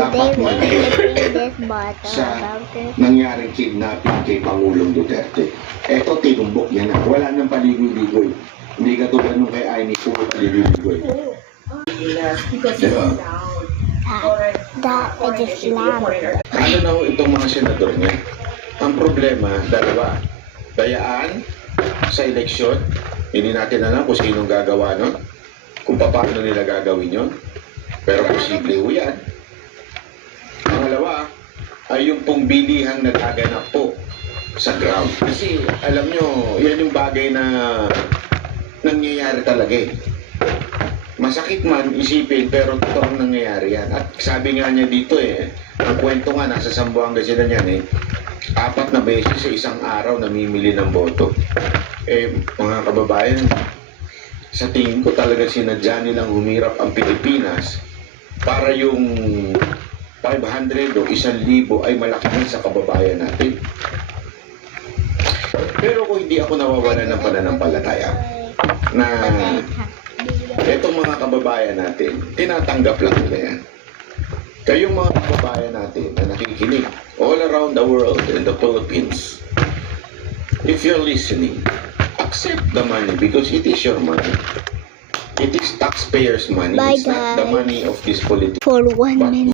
dapat Today mali we're flipping this bottle sa about this. nangyaring kidnapping kay Pangulong Duterte. Eto, tinumbok yan na. Wala nang paligoy-ligoy. Hindi ka tulad nung kay Aimee, puro paligoy-ligoy. Diba? That is lamb. Ano na ho itong mga senador niya? Ang problema, dalawa. Dayaan sa eleksyon. Hindi natin alam kung sinong gagawa nun. Kung paano nila gagawin yun. Pero posible ho yan. Pangalawa, ay yung pong bilihang nagaganap po sa ground. Kasi alam nyo, yan yung bagay na nangyayari talaga eh. Masakit man isipin pero totoong nangyayari yan. At sabi nga niya dito eh, ang kwento nga nasa Zamboanga sila niyan eh, 4 na beses sa isang araw namimili ng boto. Eh mga kababayan, sa tingin ko talaga sinadya nilang humirap ang Pilipinas para yung 500 o 1,000 ay malaki din sa kababayan natin. Pero kung hindi ako nawawala ng pananampalataya na itong mga kababayan natin, tinatanggap lang nila yan. Kayong mga kababayan natin na nakikinig all around the world in the Philippines, if you're listening, accept the money because it is your money. It is taxpayers' money. Bye, It's not the guys. money of this politician. For 1 minute.